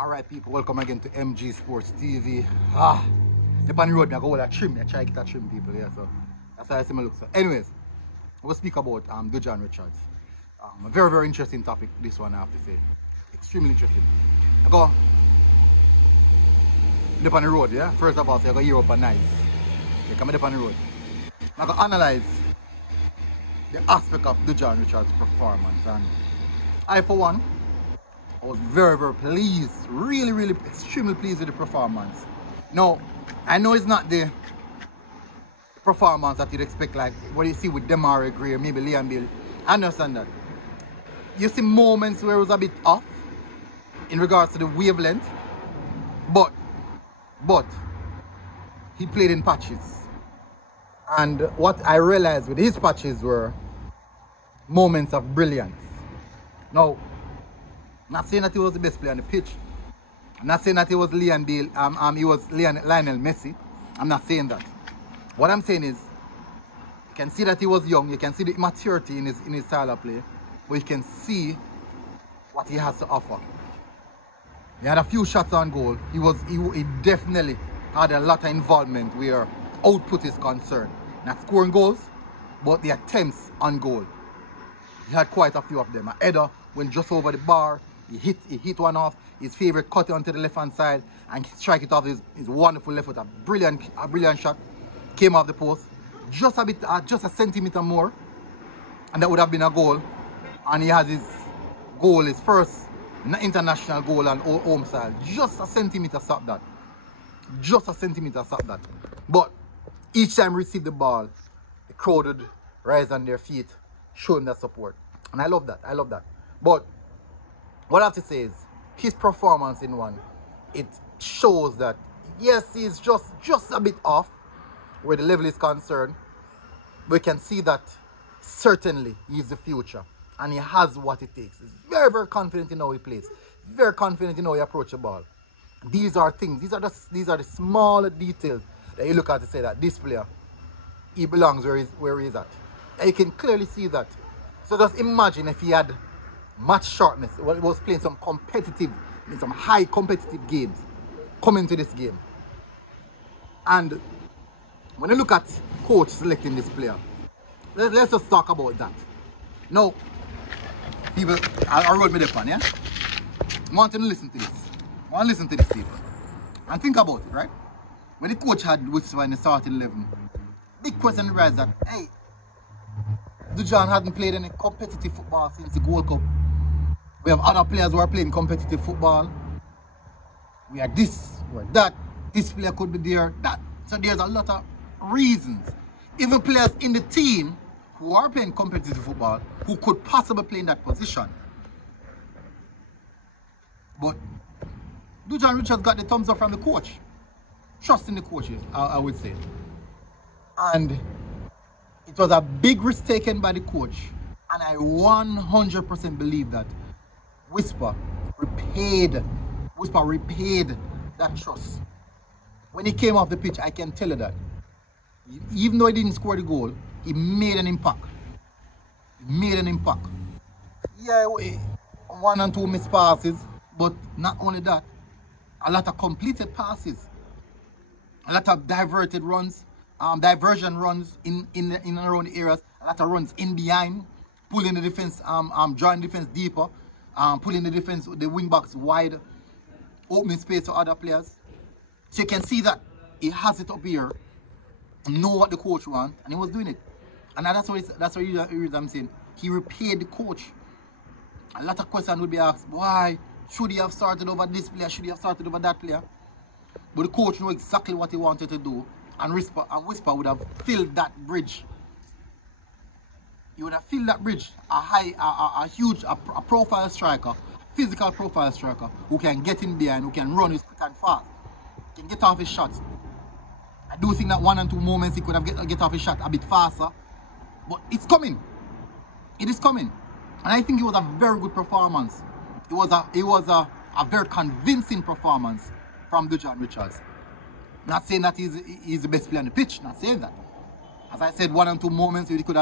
Alright people, welcome again to MG Sports TV. Up on the road, I go with a trim. I try to get a trim people here, so that's how I see my look. So anyways, we'll speak about Dujaun Richards. A very, very interesting topic, this one I have to say. Extremely interesting. I go up on the road, yeah? First of all, so I go Europe and nice. You come up on the road. I go analyze the aspect of Dujaun Richards' performance, and I for one I was very, very pleased, really, extremely pleased with the performance. Now, I know it's not the performance that you'd expect, like what you see with Demare Gray, maybe Liam Bill. I understand that. You see moments where it was a bit off in regards to the wavelength, but he played in patches. And what I realized with his patches were moments of brilliance. Now, I'm not saying that he was the best player on the pitch. I'm not saying that he was Lionel Messi. I'm not saying that. What I'm saying is, you can see that he was young. You can see the immaturity in his style of play, but you can see what he has to offer. He had a few shots on goal. He definitely had a lot of involvement where output is concerned. Not scoring goals, but the attempts on goal. He had quite a few of them. A header went just over the bar. He hit one off, his favorite cut it onto the left hand side and strike it off his wonderful left foot. A brilliant shot. Came off the post. Just a centimeter more. And that would have been a goal. And he has his goal, his first international goal on home side. Just a centimeter stop that. Just a centimeter stop that. But each time he received the ball, the crowd would rise on their feet, show him that support. And I love that. I love that. But what I have to say is, his performance in one, it shows that, yes, he's just a bit off where the level is concerned. But we can see that certainly he's the future. And he has what it takes. He's very, very confident in how he plays. Very confident in how he approaches the ball. These are things, these are the small details that you look at to say that this player, he belongs where he's at. And you can clearly see that. So just imagine if he had match sharpness, he was playing some high competitive games coming to this game. And when you look at coach selecting this player, let's just talk about that. Now, people, I wrote me the pan, yeah? I want you to listen to this. I want to listen to this, people. And think about it, right? When the coach had Whisper in the starting 11, big question arises that, hey, Dujaun hadn't played any competitive football since the Gold Cup. We have other players who are playing competitive football. We are this, we are that. This player could be there, that. So there's a lot of reasons. Even players in the team who are playing competitive football, who could possibly play in that position. But Dujaun Richards got the thumbs up from the coach. Trust in the coaches, I would say. And it was a big risk taken by the coach. And I 100% believe that Whisper repaid that trust. When he came off the pitch, I can tell you that even though he didn't score the goal, he made an impact. Yeah, 1 and 2 missed passes, but not only that, a lot of completed passes, a lot of diverted runs, diversion runs in and around the areas, a lot of runs in behind, pulling the defense, drawing defense deeper, pulling the defense, the wing backs wide, opening space for other players. So you can see that he has it up here, know what the coach wants, and he was doing it. And that's what I'm saying. He repaid the coach. A lot of questions would be asked, why should he have started over this player? Should he have started over that player? But the coach knew exactly what he wanted to do, and Whisper would have filled that bridge. He would have filled that bridge. A huge profile striker, physical profile striker, who can get in behind, who can run his quick and fast, can get off his shots. I do think that 1 and 2 moments he could have get off his shot a bit faster, but it's coming. It is coming, and I think it was a very good performance. It was a very convincing performance from Dujaun Richards. Not saying that he's the best player on the pitch. Not saying that. As I said, 1 and 2 moments he could have.